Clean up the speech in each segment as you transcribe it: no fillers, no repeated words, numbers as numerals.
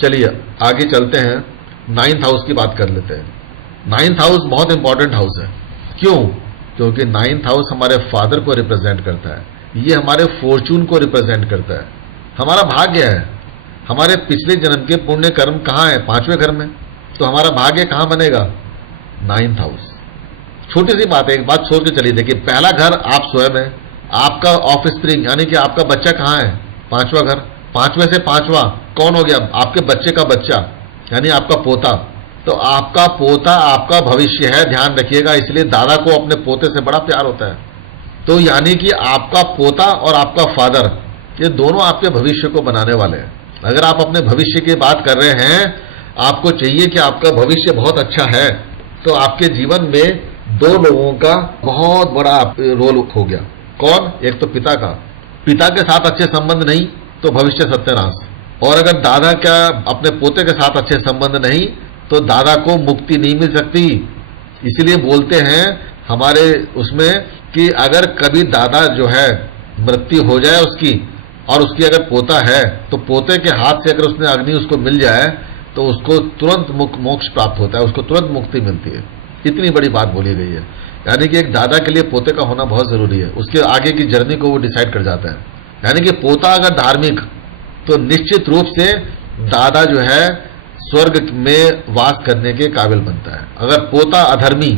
चलिए आगे चलते हैं, 9th हाउस की बात कर लेते हैं। 9th हाउस बहुत इंपॉर्टेंट हाउस है। क्यों? क्योंकि 9th हाउस हमारे फादर को रिप्रेजेंट करता है, ये हमारे फॉर्चून को रिप्रेजेंट करता है, हमारा भाग्य है। हमारे पिछले जन्म के पुण्य कर्म कहाँ है? 5वें घर में। तो हमारा भाग्य कहाँ बनेगा? 9th house. छोटी सी बात है, एक बात सोच के चलिए, देखिए पहला घर आप स्वयं है, आपका ऑफ स्प्रिंग यानी कि आपका बच्चा कहाँ है? 5वां घर। 5वें से 5वां कौन हो गया? आपके बच्चे का बच्चा यानी आपका पोता। तो आपका पोता आपका भविष्य है, ध्यान रखिएगा। इसलिए दादा को अपने पोते से बड़ा प्यार होता है। तो यानी कि आपका पोता और आपका फादर, ये दोनों आपके भविष्य को बनाने वाले हैं। अगर आप अपने भविष्य की बात कर रहे हैं, आपको चाहिए कि आपका भविष्य बहुत अच्छा है, तो आपके जीवन में दो लोगों का बहुत बड़ा रोल हो गया। कौन? एक तो पिता का, पिता के साथ अच्छे संबंध नहीं तो भविष्य सत्यानाश। और अगर दादा का अपने पोते के साथ अच्छे संबंध नहीं तो दादा को मुक्ति नहीं मिल सकती। इसीलिए बोलते हैं हमारे उसमें कि अगर कभी दादा जो है मृत्यु हो जाए उसकी, और उसकी अगर पोता है, तो पोते के हाथ से अगर उसने अग्नि उसको मिल जाए तो उसको तुरंत मोक्ष प्राप्त होता है, उसको तुरंत मुक्ति मिलती है। इतनी बड़ी बात बोली गई है। यानी कि एक दादा के लिए पोते का होना बहुत जरूरी है, उसके आगे की जर्नी को वो डिसाइड कर जाता है। यानी कि पोता अगर धार्मिक, तो निश्चित रूप से दादा जो है स्वर्ग में वास करने के काबिल बनता है। अगर पोता अधर्मी,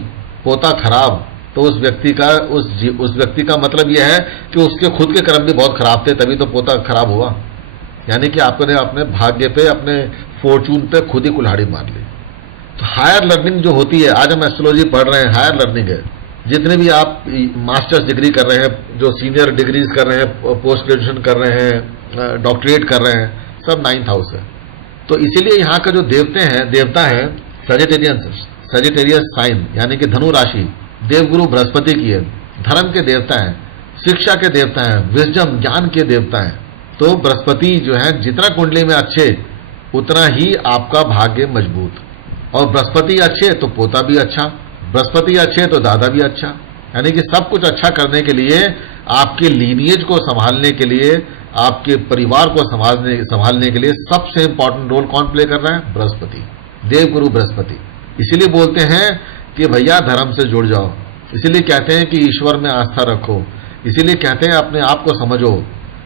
पोता खराब, तो उस व्यक्ति का मतलब यह है कि उसके खुद के कर्म भी बहुत खराब थे, तभी तो पोता खराब हुआ। यानी कि आपने अपने भाग्य पे, अपने फॉर्चून पे खुद ही कुल्हाड़ी मार ली। तो हायर लर्निंग जो होती है, आज हम एस्ट्रोलॉजी पढ़ रहे हैं, हायर लर्निंग है। जितने भी आप मास्टर्स डिग्री कर रहे हैं, जो सीनियर डिग्रीज कर रहे हैं, पोस्ट ग्रेजुएशन कर रहे हैं, डॉक्टरेट कर रहे हैं, सब 9th हाउस है। तो इसीलिए यहाँ का जो देवता है सजिटेरियस साइन, यानी कि धनु राशि, देवगुरु बृहस्पति की है, धर्म के देवता है, शिक्षा के देवता है, विजडम ज्ञान के देवता है। तो बृहस्पति जो है जितना कुंडली में अच्छे, उतना ही आपका भाग्य मजबूत। और बृहस्पति अच्छे तो पोता भी अच्छा, बृहस्पति अच्छे तो दादा भी अच्छा। यानी कि सब कुछ अच्छा करने के लिए, आपके लीनिएज को संभालने के लिए, आपके परिवार को संभालने के लिए सबसे इंपॉर्टेंट रोल कौन प्ले कर रहा है? बृहस्पति, देवगुरु बृहस्पति। इसीलिए बोलते हैं कि भैया धर्म से जुड़ जाओ, इसीलिए कहते हैं कि ईश्वर में आस्था रखो, इसीलिए कहते हैं अपने आप को समझो,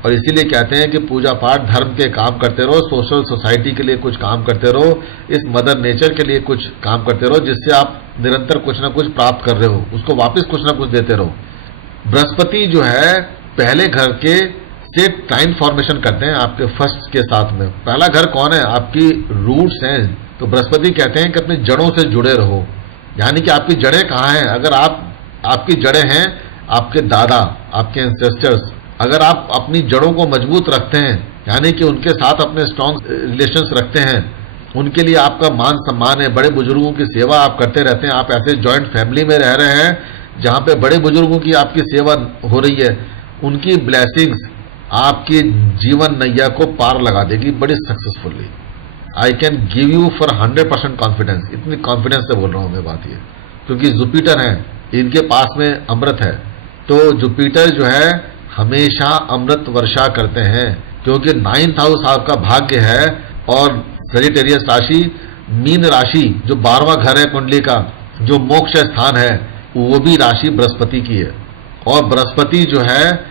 और इसीलिए कहते हैं कि पूजा पाठ धर्म के काम करते रहो, सोशल सोसाइटी के लिए कुछ काम करते रहो, इस मदर नेचर के लिए कुछ काम करते रहो, जिससे आप निरंतर कुछ ना कुछ प्राप्त कर रहे हो, उसको वापस कुछ ना कुछ देते रहो। बृहस्पति जो है पहले घर के से टाइम फॉर्मेशन करते हैं आपके फर्स्ट के साथ में। पहला घर कौन है? आपकी रूट्स हैं। तो बृहस्पति कहते हैं कि अपनी जड़ों से जुड़े रहो, यानी कि आपकी जड़ें कहाँ हैं? अगर आपकी जड़ें हैं आपके दादा, आपके एंसेस्टर्स, अगर आप अपनी जड़ों को मजबूत रखते हैं, यानी कि उनके साथ अपने स्ट्रॉन्ग रिलेशंस रखते हैं, उनके लिए आपका मान सम्मान है, बड़े बुजुर्गों की सेवा आप करते रहते हैं, आप ऐसे जॉइंट फैमिली में रह रहे हैं जहां पे बड़े बुजुर्गों की आपकी सेवा हो रही है, उनकी ब्लेसिंग्स आपकी जीवन नैया को पार लगा देगी बड़ी successfully. I can give you for 100% confidence, इतनी कॉन्फिडेंस से बोल रहा हूं मैं बात ये, क्योंकि जुपिटर है, इनके पास में अमृत है। तो जुपिटर जो है हमेशा अमृत वर्षा करते हैं, क्योंकि 9th हाउस आपका भाग्य है, और सजिटेरियस राशि, मीन राशि जो 12वां घर है कुंडली का, जो मोक्ष स्थान है, वो भी राशि बृहस्पति की है। और बृहस्पति जो है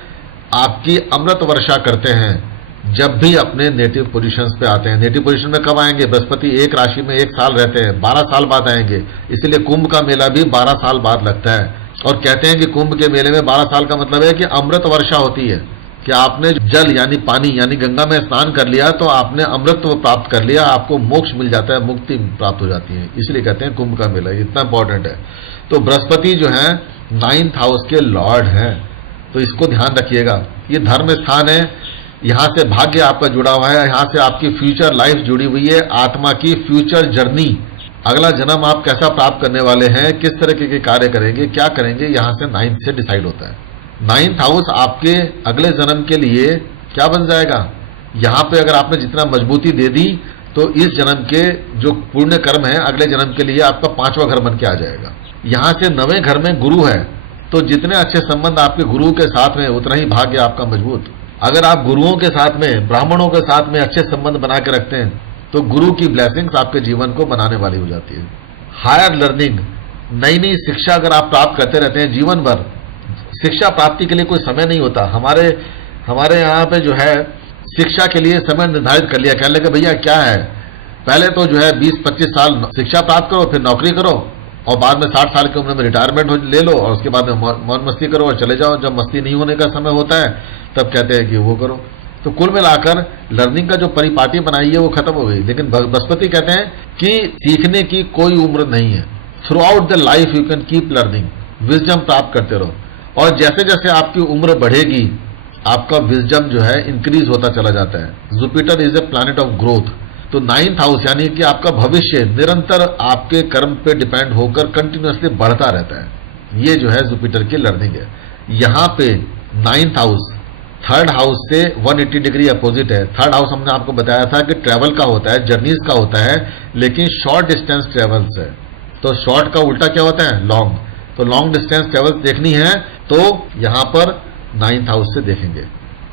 आपकी अमृत वर्षा करते हैं जब भी अपने नेटिव पोजीशंस पे आते हैं। नेटिव पोजीशन में कब आएंगे? बृहस्पति एक राशि में 1 साल रहते हैं, 12 साल बाद आएंगे। इसलिए कुंभ का मेला भी 12 साल बाद लगता है। और कहते हैं कि कुंभ के मेले में 12 साल का मतलब है कि अमृत वर्षा होती है, कि आपने जल यानी पानी यानी गंगा में स्नान कर लिया तो आपने अमृत प्राप्त कर लिया, आपको मोक्ष मिल जाता है, मुक्ति प्राप्त हो जाती है। इसलिए कहते हैं कुंभ का मेला, इतना इंपॉर्टेंट है। तो बृहस्पति जो है 9th हाउस के लॉर्ड हैं, तो इसको ध्यान रखिएगा। ये धर्म स्थान है, यहाँ से भाग्य आपका जुड़ा हुआ है, यहाँ से आपकी फ्यूचर लाइफ जुड़ी हुई है, आत्मा की फ्यूचर जर्नी, अगला जन्म आप कैसा प्राप्त करने वाले हैं, किस तरह के कार्य करेंगे, क्या करेंगे, यहाँ से 9th से डिसाइड होता है। 9th हाउस आपके अगले जन्म के लिए क्या बन जाएगा? यहाँ पे अगर आपने जितना मजबूती दे दी तो इस जन्म के जो पुण्य कर्म है अगले जन्म के लिए आपका 5वां घर बन के आ जाएगा। यहाँ से 9वें घर में गुरु है, तो जितने अच्छे संबंध आपके गुरु के साथ में, उतना ही भाग्य आपका मजबूत। अगर आप गुरुओं के साथ में, ब्राह्मणों के साथ में अच्छे संबंध बना के रखते हैं, तो गुरु की ब्लेसिंग्स आपके जीवन को बनाने वाली हो जाती है। हायर लर्निंग, नई नई शिक्षा अगर आप प्राप्त करते रहते हैं जीवन भर, शिक्षा प्राप्ति के लिए कोई समय नहीं होता। हमारे यहाँ पे जो है शिक्षा के लिए समय निर्धारित कर लिया, कहने लगे भैया क्या है, पहले तो जो है 20-25 साल शिक्षा प्राप्त करो, फिर नौकरी करो, और बाद में 60 साल की उम्र में रिटायरमेंट ले लो, और उसके बाद में मौज मस्ती करो और चले जाओ। जब मस्ती नहीं होने का समय होता है तब कहते हैं कि वो करो। तो कुल मिलाकर लर्निंग का जो परिपाटी बनाई है वो खत्म हो गई। लेकिन बृहस्पति कहते हैं कि सीखने की कोई उम्र नहीं है। Through out the life you can keep learning, wisdom प्राप्त करते रहो, और जैसे जैसे आपकी उम्र बढ़ेगी आपका विजडम जो है इंक्रीज होता चला जाता है। Jupiter is a planet of growth. तो 9th हाउस यानी कि आपका भविष्य निरंतर आपके कर्म पे डिपेंड होकर कंटिन्यूअसली बढ़ता रहता है। ये जो है जुपिटर की लर्निंग है। यहां पे 9th हाउस 3rd हाउस से 180 डिग्री अपोजिट है। 3rd हाउस हमने आपको बताया था कि ट्रैवल का होता है, जर्नीज का होता है, लेकिन शॉर्ट डिस्टेंस ट्रेवल्स है। तो शॉर्ट का उल्टा क्या होता है, लॉन्ग। तो लॉन्ग डिस्टेंस ट्रेवल्स देखनी है तो यहां पर 9th हाउस से देखेंगे।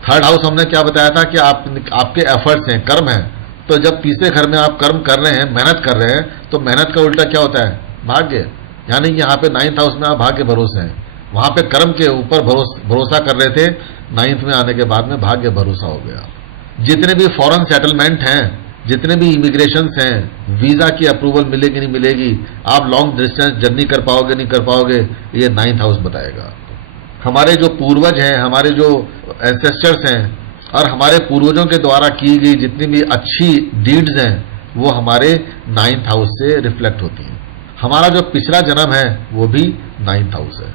3rd हाउस हमने क्या बताया था कि आपके एफर्ट्स हैं, कर्म है। तो जब तीसरे घर में आप कर्म कर रहे हैं, मेहनत कर रहे हैं, तो मेहनत का उल्टा क्या होता है, भाग्य। यानी कि यहाँ पे 9th हाउस में आप भाग्य भरोसे हैं। वहां पे कर्म के ऊपर भरोसा कर रहे थे, 9th में आने के बाद में भाग्य भरोसा हो गया। जितने भी फॉरेन सेटलमेंट हैं, जितने भी इमिग्रेशन हैं, वीजा की अप्रूवल मिलेगी नहीं मिलेगी, आप लॉन्ग डिस्टेंस जर्नी कर पाओगे नहीं कर पाओगे, ये 9th हाउस बताएगा। हमारे जो पूर्वज हैं, हमारे जो एंसेस्टर्स हैं, और हमारे पूर्वजों के द्वारा की गई जितनी भी अच्छी डीड्स हैं वो हमारे 9th हाउस से रिफ्लेक्ट होती हैं। हमारा जो पिछला जन्म है वो भी 9th हाउस है।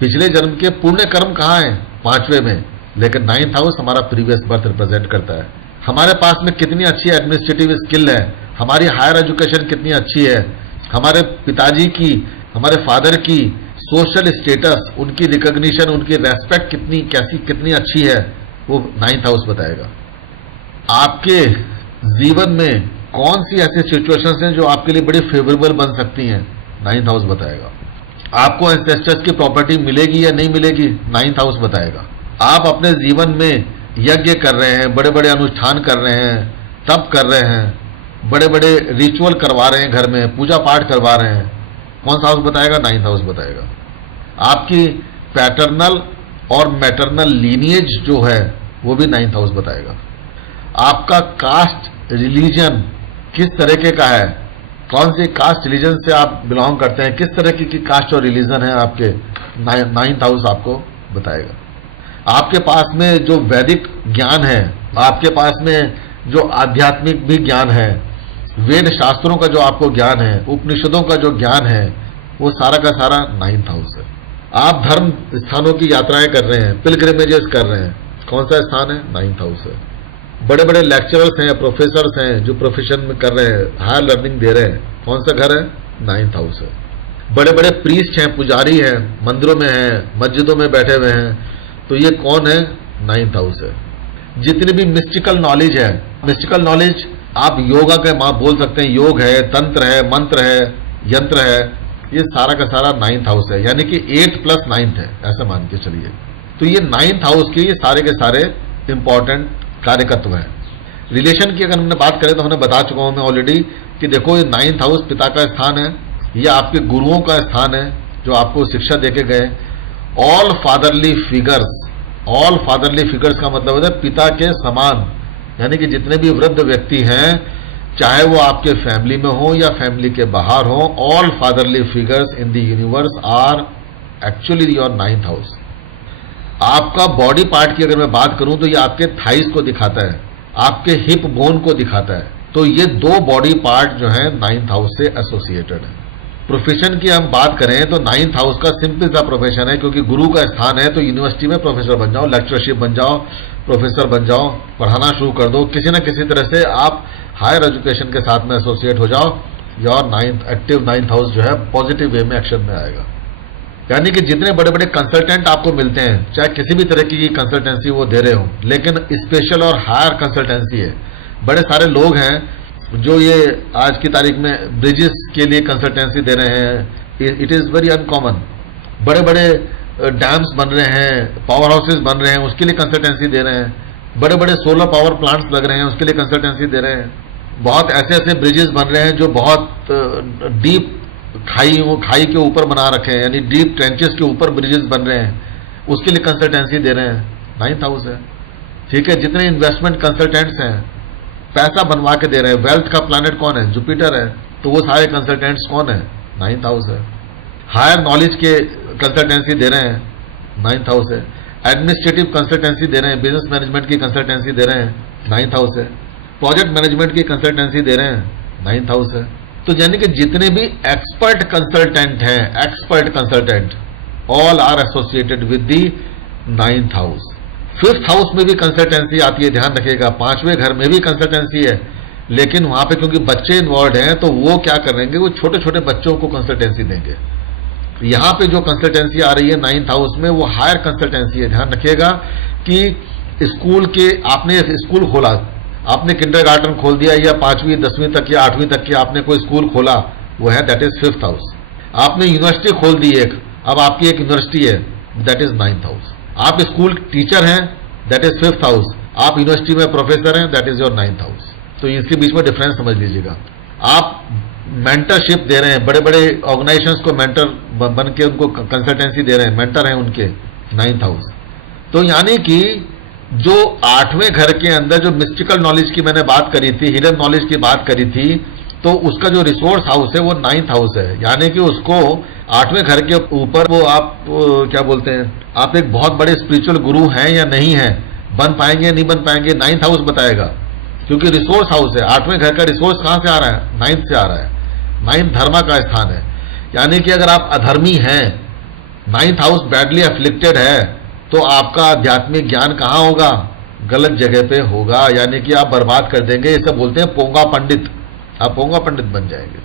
पिछले जन्म के पुण्य कर्म कहाँ हैं, 5वें में, लेकिन 9th हाउस हमारा प्रीवियस बर्थ रिप्रेजेंट करता है। हमारे पास में कितनी अच्छी एडमिनिस्ट्रेटिव स्किल है, हमारी हायर एजुकेशन कितनी अच्छी है, हमारे पिताजी की, हमारे फादर की सोशल स्टेटस, उनकी रिकॉग्निशन, उनकी रेस्पेक्ट कितनी अच्छी है, वो 9th हाउस बताएगा। आपके जीवन में कौन सी ऐसी सिचुएशंस हैं जो आपके लिए बड़ी फेवरेबल बन सकती हैं, 9th हाउस बताएगा। आपको एंसेस्टर्स की प्रॉपर्टी मिलेगी या नहीं मिलेगी, 9th हाउस बताएगा। आप अपने जीवन में यज्ञ कर रहे हैं, बड़े बड़े अनुष्ठान कर रहे हैं, तप कर रहे हैं, बड़े बड़े रिचुअल करवा रहे हैं, घर में पूजा पाठ करवा रहे हैं, कौन सा हाउस बताएगा, 9th हाउस बताएगा। आपकी पैटर्नल और मैटरनल लीनिएज जो है वो भी 9th हाउस बताएगा। आपका कास्ट रिलीजन किस तरीके का है, कौन सी कास्ट रिलीजन से आप बिलोंग करते हैं, किस तरह की कास्ट और रिलीजन है आपके, 9th हाउस आपको बताएगा। आपके पास में जो वैदिक ज्ञान है, आपके पास में जो आध्यात्मिक भी ज्ञान है, वेद शास्त्रों का जो आपको ज्ञान है, उपनिषदों का जो ज्ञान है, वो सारा का सारा 9th हाउस है। आप धर्म स्थानों की यात्राएं कर रहे हैं, पिलग्रिमेजेस कर रहे हैं, कौन सा स्थान है, 9th हाउस है। बड़े बड़े लेक्चरर्स हैं, प्रोफेसर्स हैं जो प्रोफेशन में कर रहे हैं, हायर लर्निंग दे रहे हैं, कौन सा घर है, 9th हाउस है। बड़े बड़े प्रीस्ट हैं, पुजारी हैं, मंदिरों में हैं, मस्जिदों में बैठे हुए हैं, तो ये कौन है, 9th हाउस है। जितनी भी मिस्टिकल नॉलेज है, मिस्टिकल नॉलेज आप योगा के मां बोल सकते हैं, योग है, तंत्र है, मंत्र है, यंत्र है, ये सारा का सारा 9th हाउस है। यानी कि 8 + 9 है, ऐसा मान के चलिए। तो ये 9th हाउस के ये सारे के सारे इंपॉर्टेंट कार्यकत्व हैं। रिलेशन की अगर हमने बात करें तो हमने बता चुका हूं मैं ऑलरेडी कि देखो ये 9th हाउस पिता का स्थान है, ये आपके गुरुओं का स्थान है जो आपको शिक्षा देके गए। ऑल फादरली फिगर्स का मतलब होता है पिता के समान, यानी कि जितने भी वृद्ध व्यक्ति हैं, चाहे वो आपके फैमिली में हो या फैमिली के बाहर हो, all fatherly figures in the universe are actually your 9th house. आपका बॉडी पार्ट की अगर मैं बात करूं तो ये आपके थाइस को दिखाता है, आपके हिप बोन को दिखाता है। तो ये 2 बॉडी पार्ट जो है 9th हाउस से एसोसिएटेड है। प्रोफेशन की हम बात करें तो 9th हाउस का सिंपल सा प्रोफेशन है, क्योंकि गुरु का स्थान है, तो यूनिवर्सिटी में प्रोफेसर बन जाओ, लेक्चरशिप बन जाओ, प्रोफेसर बन जाओ, पढ़ाना शुरू कर दो, किसी न किसी तरह से आप हायर एजुकेशन के साथ में एसोसिएट हो जाओ। योर एक्टिव 9th हाउस जो है पॉजिटिव वे में एक्शन में आएगा। यानी कि जितने बड़े बड़े कंसल्टेंट आपको मिलते हैं, चाहे किसी भी तरह की कंसल्टेंसी वो दे रहे हो, लेकिन स्पेशल और हायर कंसल्टेंसी है। बड़े सारे लोग हैं जो ये आज की तारीख में ब्रिजेस के लिए कंसल्टेंसी दे रहे हैं, इट इज वेरी अनकॉमन। बड़े बड़े डैम्स बन रहे हैं, पावर हाउसेस बन रहे हैं, उसके लिए कंसल्टेंसी दे रहे हैं। बड़े बड़े सोलर पावर प्लांट्स लग रहे हैं, उसके लिए कंसल्टेंसी दे रहे हैं। बहुत ऐसे ऐसे ब्रिजेस बन रहे हैं जो बहुत डीप खाई के ऊपर बना रखे हैं, यानी डीप ट्रेंचेस के ऊपर ब्रिजेस बन रहे हैं, उसके लिए कंसल्टेंसी दे रहे हैं, 9th हाउस है। ठीक है, जितने इन्वेस्टमेंट कंसल्टेंट्स हैं पैसा बनवा के दे रहे हैं, वेल्थ का प्लैनेट कौन है? जुपिटर है, तो वो सारे कंसल्टेंट्स कौन है? 9th हाउस है। हायर नॉलेज के कंसल्टेंसी दे रहे हैं, 9th हाउस है। एडमिनिस्ट्रेटिव कंसल्टेंसी दे रहे हैं, बिजनेस मैनेजमेंट की कंसल्टेंसी दे रहे हैं, 9th हाउस है। प्रोजेक्ट मैनेजमेंट की कंसल्टेंसी दे रहे हैं, 9th हाउस है। तो यानी कि जितने भी एक्सपर्ट कंसल्टेंट हैं, expert consultant, all are associated with the 9th house. 5th house में भी कंसल्टेंसी आती है, ध्यान रखिएगा। 5वें घर में भी कंसल्टेंसी है, लेकिन वहां पे क्योंकि बच्चे इन्वॉल्व हैं तो वो क्या करेंगे, वो छोटे छोटे बच्चों को कंसल्टेंसी देंगे। यहां पे जो कंसल्टेंसी आ रही है 9th हाउस में, वो हायर कंसल्टेंसी है। ध्यान रखिएगा कि स्कूल के, आपने स्कूल खोला, आपने किंडरगार्टन खोल दिया, या 5वीं 10वीं तक या 8वीं तक की आपने कोई स्कूल खोला, वो है दैट इज 5th हाउस। आपने यूनिवर्सिटी खोल दी एक, अब आपकी एक यूनिवर्सिटी है, दैट इज 9th हाउस। आप स्कूल टीचर हैं, दैट इज 5th हाउस। आप यूनिवर्सिटी में प्रोफेसर हैं, that is your 9th house. तो इसके बीच में डिफरेंस समझ लीजिएगा। आप मेंटरशिप दे रहे हैं, बड़े बड़े ऑर्गेनाइजेशंस को मेंटर बन के उनको कंसल्टेंसी दे रहे हैं, मेंटर हैं उनके, 9th हाउस। तो यानी कि जो 8वें घर के अंदर जो मिस्टिकल नॉलेज की मैंने बात करी थी, हिडन नॉलेज की बात करी थी, तो उसका जो रिसोर्स हाउस है वो 9th हाउस है। यानी कि उसको 8वें घर के ऊपर वो आप क्या बोलते हैं, आप एक बहुत बड़े स्पिरिचुअल गुरु हैं या नहीं हैं, बन पाएंगे नहीं बन पाएंगे, 9th हाउस बताएगा। क्योंकि रिसोर्स हाउस है, 8वें घर का रिसोर्स कहां से आ रहा है? 9th से आ रहा है। 9th धर्मा का स्थान है। यानी कि अगर आप अधर्मी हैं, 9th हाउस बैडली अफ्लिक्टेड है, तो आपका आध्यात्मिक ज्ञान कहां होगा? गलत जगह पे होगा, यानी कि आप बर्बाद कर देंगे। इसे बोलते हैं पोंगा पंडित, आप पोंगा पंडित बन जाएंगे।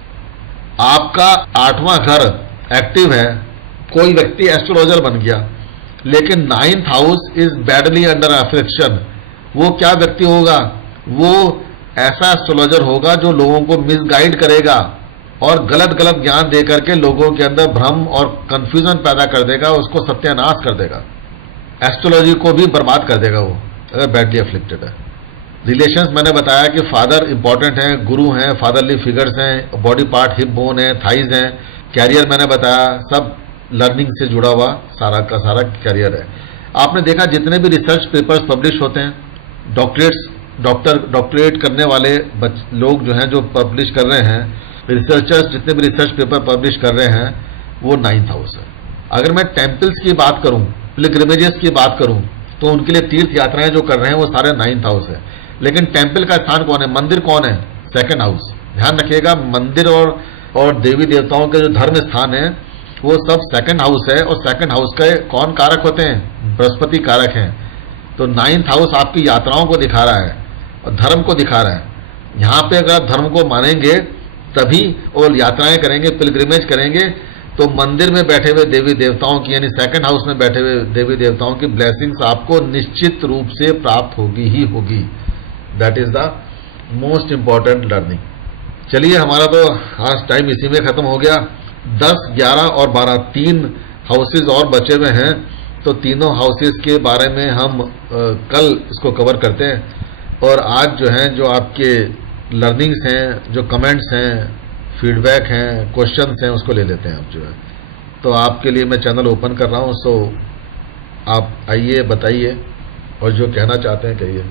आपका 8वां घर एक्टिव है, कोई व्यक्ति एस्ट्रोलॉजर बन गया, लेकिन 9th house is badly under affection, वो क्या व्यक्ति होगा? वो ऐसा एस्ट्रोलॉजर होगा जो लोगों को मिसगाइड करेगा और गलत गलत ज्ञान देकर के लोगों के अंदर भ्रम और कंफ्यूजन पैदा कर देगा, उसको सत्यानाश कर देगा, एस्ट्रोलॉजी को भी बर्बाद कर देगा वो, अगर बैडली अफ्लिक्टेड है। रिलेशंस मैंने बताया कि फादर इंपॉर्टेंट हैं, गुरु हैं, फादरली फिगर्स हैं, बॉडी पार्ट हिप बोन है, थाइज हैं। कैरियर मैंने बताया, सब लर्निंग से जुड़ा हुआ सारा का सारा कैरियर है। आपने देखा जितने भी रिसर्च पेपर्स पब्लिश होते हैं, डॉक्टरेट करने वाले लोग जो हैं, जो पब्लिश कर रहे हैं, रिसर्चर्स जितने भी रिसर्च पेपर पब्लिश कर रहे हैं, वो 9th हाउस है। अगर मैं टेम्पल्स की बात करूं, पिलग्रिमेजेस की बात करूं, तो उनके लिए तीर्थ यात्राएं जो कर रहे हैं वो सारे 9th हाउस है। लेकिन टेम्पल का स्थान कौन है? मंदिर कौन है? 2nd house. ध्यान रखिएगा, मंदिर और देवी देवताओं के जो धर्म स्थान है वो सब 2nd हाउस है, और 2nd हाउस के कौन कारक होते हैं? बृहस्पति कारक हैं। तो 9th हाउस आपकी यात्राओं को दिखा रहा है और धर्म को दिखा रहा है। यहां पे अगर आप धर्म को मानेंगे तभी, और यात्राएं करेंगे, पिलग्रिमेज करेंगे, तो मंदिर में बैठे हुए देवी देवताओं की, यानी 2nd हाउस में बैठे हुए देवी देवताओं की ब्लेसिंग्स आपको निश्चित रूप से प्राप्त होगी ही होगी। That is the most important learning. चलिए, हमारा तो आज टाइम इसी में खत्म हो गया। 10, 11 और 12 3 हाउसेज और बचे हुए हैं, तो तीनों हाउसेज के बारे में हम कल इसको कवर करते हैं। और आज जो है, जो आपके लर्निंग्स हैं, जो कमेंट्स हैं, फीडबैक हैं, क्वेश्चंस हैं, उसको ले लेते हैं आप जो है। तो आपके लिए मैं चैनल ओपन कर रहा हूं, सो आप आइए, बताइए और जो कहना चाहते हैं कहिए।